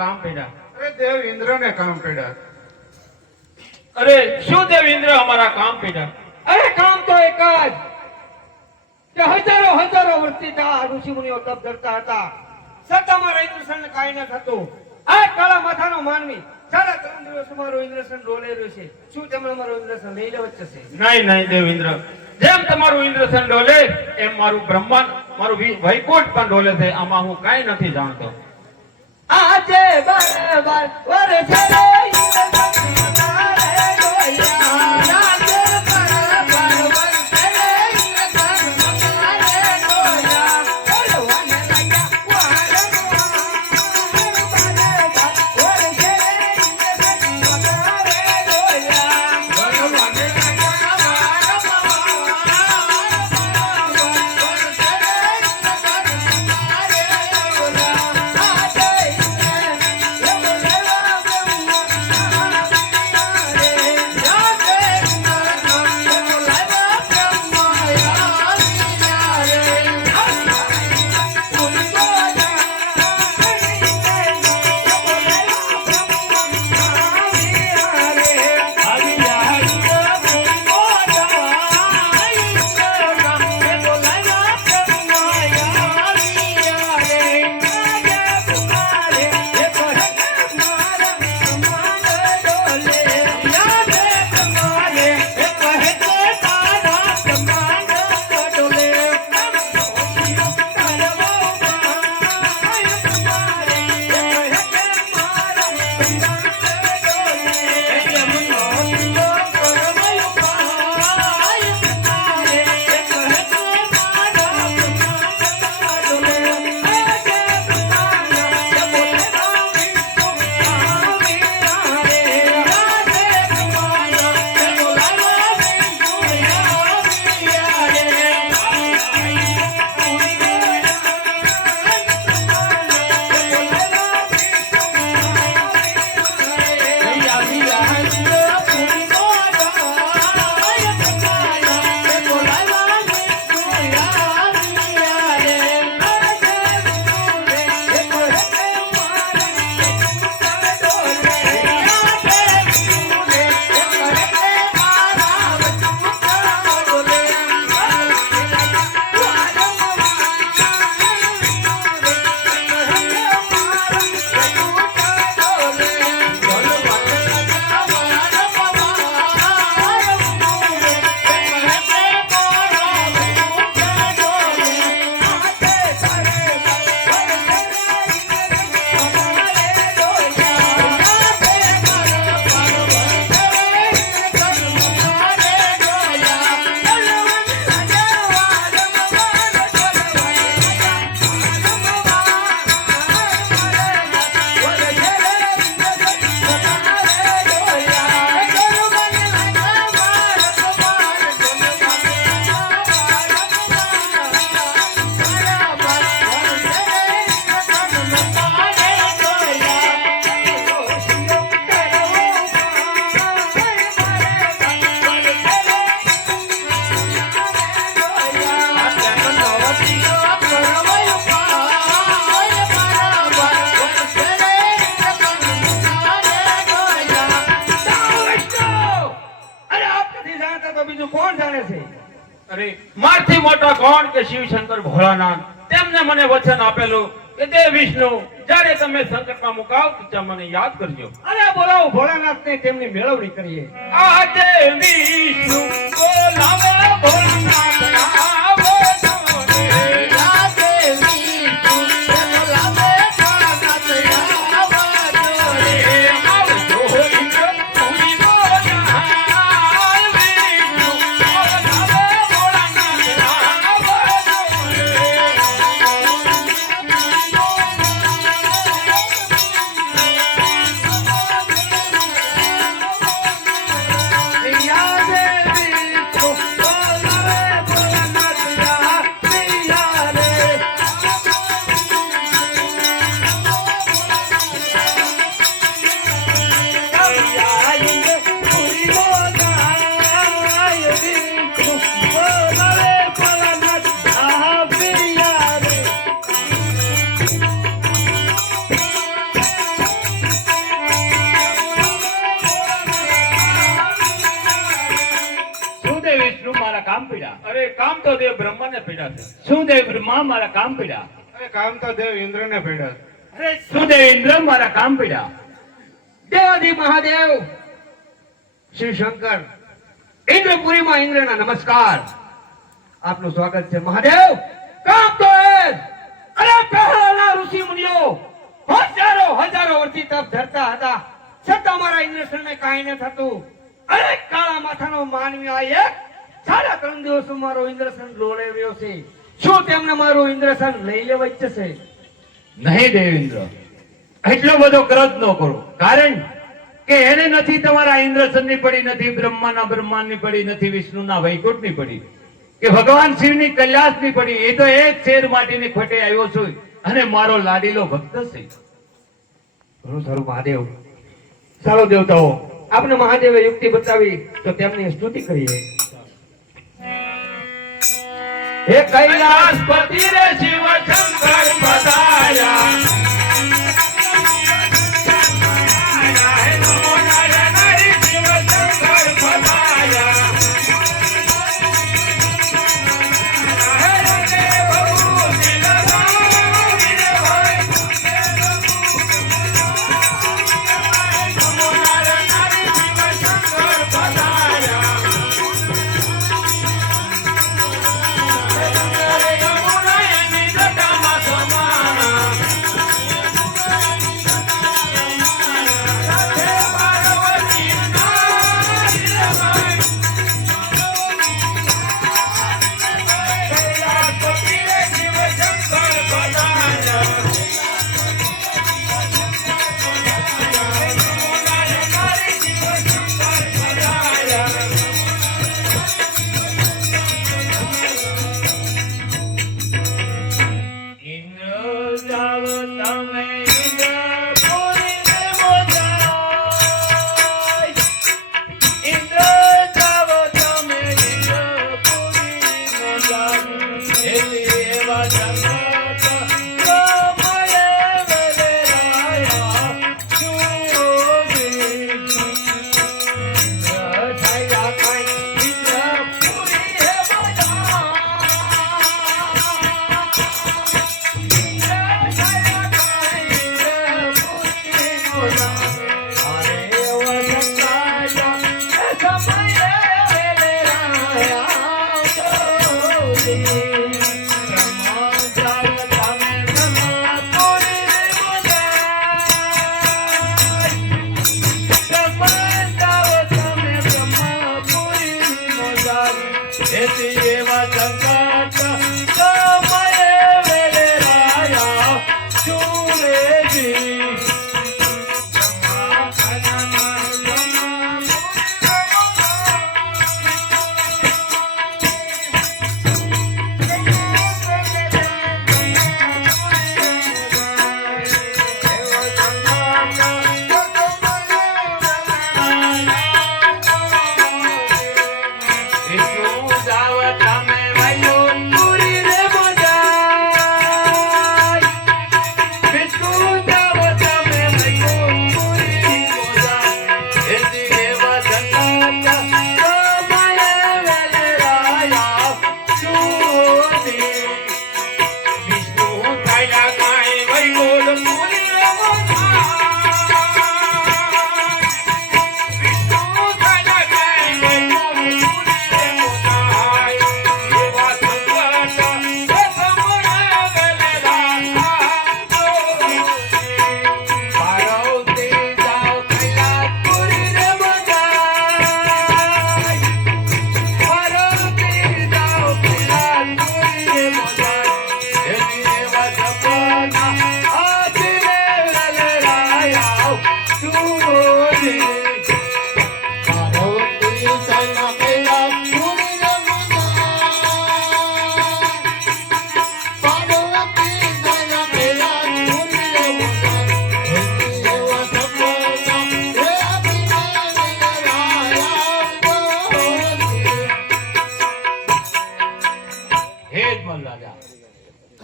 કામ પડ્યા? અરે દેવ ઇન્દ્રને કામ પડ્યા. અરે શું દેવ ઇન્દ્ર અમારા કામ પડ્યા? અરે કામ તો એક જ કે હજારો વર્ષથી આ ઋષિ મુનિઓ તપ ધરતા હતા, છતાં મારા ઇન્દ્રસનને કાંઈ ન થતું. આ કાળા માથાનો માનવી 3.5 દિવસ મારો ઇન્દ્રસન ડોલે રહ્યો છે. શું તેમણે મારો ઇન્દ્રસન લઈ લેવો જ છે? નહીં દેવ ઇન્દ્ર, જેમ તમારું ઇન્દ્રસન ડોલે એમ મારું બ્રહ્માંડ, મારું વૈકુંઠ પણ ડોલે છે. આમાં હું કાંઈ નથી જાણતો. આજે બાર વર્ષે અરે મારથી મોટા કોણ કે શિવશંકર ભોળાનાથ? તેમને મને વચન આપેલું કે દેવ વિષ્ણુ, જ્યારે તમે સંકટમાં મુકાવ ત્યાં મને યાદ કરજો. અરે બોલાવો ભોળાનાથ ને તેમની મેળવણી કરીએ. આ દેવ વિષ્ણુ બોલાવે ભોળાનાથ આવો યાદ કામ પીડા? અરે કામ તો દેવ બ્રહ્માને પીડા છે. શું દેવ બ્રહ્મા મારા કામ પીડા? અરે કામ તો દેવ ઇન્દ્રને પડ્યા છે. અરે શું દેવ ઇન્દ્ર મારા કામ પીડા? દેવાધિ મહાદેવ શ્રી શંકર ઇન્દ્રપુરીમાં ઇન્દ્રના નમસ્કાર. આપનું સ્વાગત છે મહાદેવ. કામ તો એ જ. અરે પહેલાના ઋષિ મુનિઓ હજારો વર્ષથી તપ ધરતા હતા, છતાં મારા ઇન્દ્રસનને કાંઈ ન થતું. અરે કાળા માથાનો માનવી આ એક 3.5 દિવસમાં મારો ઇન્દ્રસન લોળાવ્યો છે. શું તેમને મારું ઇન્દ્રસન લઈ લેવા ઈચ્છે છે? નહીં દેવેન્દ્ર, એટલો બધો ક્રોધ ન કરો. કારણ કે એને નથી તમારા ઇન્દ્રસનની પડી, નથી બ્રહ્માના બ્રહ્માંડની પડી, નથી વિષ્ણુના વૈકુંઠની પડી, કે ભગવાન શિવની કૈલાસની પડી. એ તો એક શેર માટીની ખોટે આવ્યો છું અને મારો લાડીલો ભક્ત છે. ઘણું સારું મહાદેવ. ચાલો દેવતાઓ, આપને મહાદેવે યુક્તિ બતાવી તો તેમની સ્તુતિ કરીએ. હે કૈલાસ કૈલાસપતિ રે શિવ શંકર પધાર્યા. હે નમો નારાયણ શિવ શંકર પધાર્યા. હે રે પ્રભુ શિવરામ રે ભાઈ. નમો નારાયણ શિવ શંકર પધાર્યા.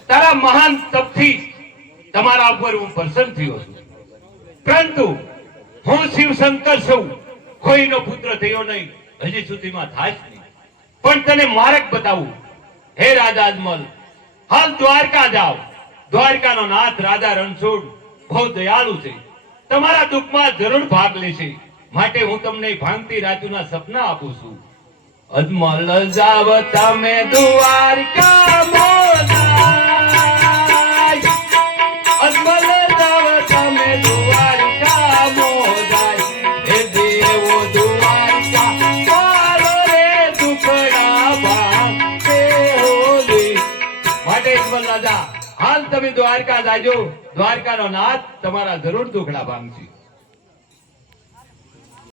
તારા મહાન તપથી તમારા ઉપર હું પ્રસન્ન થયો છું, પરંતુ હું શિવ શંકર છું, કોઈનો પુત્ર થયો નહીં, હજી સુધીમાં થાય જ નહીં. પણ તને માર્ગ બતાવું. હે રાજા અજમલ, હાલ દ્વારકા જાઓ. દ્વારકાનો નાથ રાજા રણછોડ બહુ દયાળુ છે, તમારા દુઃખમાં જરૂર ભાગ લેશે. માટે હું તમને ભાંગતી રાજુના સપના આપું છું. અજમલ જાવ તમે દ્વારકા મોદાય, અજમલ જાવ તમે દ્વારકા મોદાય. હે દેવો દ્વારકા વાળો રે દુખડા ભાંગતે હોલી. માટે અજમલ રાજા, હાલ તમે દ્વારકા જાજો. દ્વારકાનો નાથ તમારા જરૂર દુખડા ભાંગશે.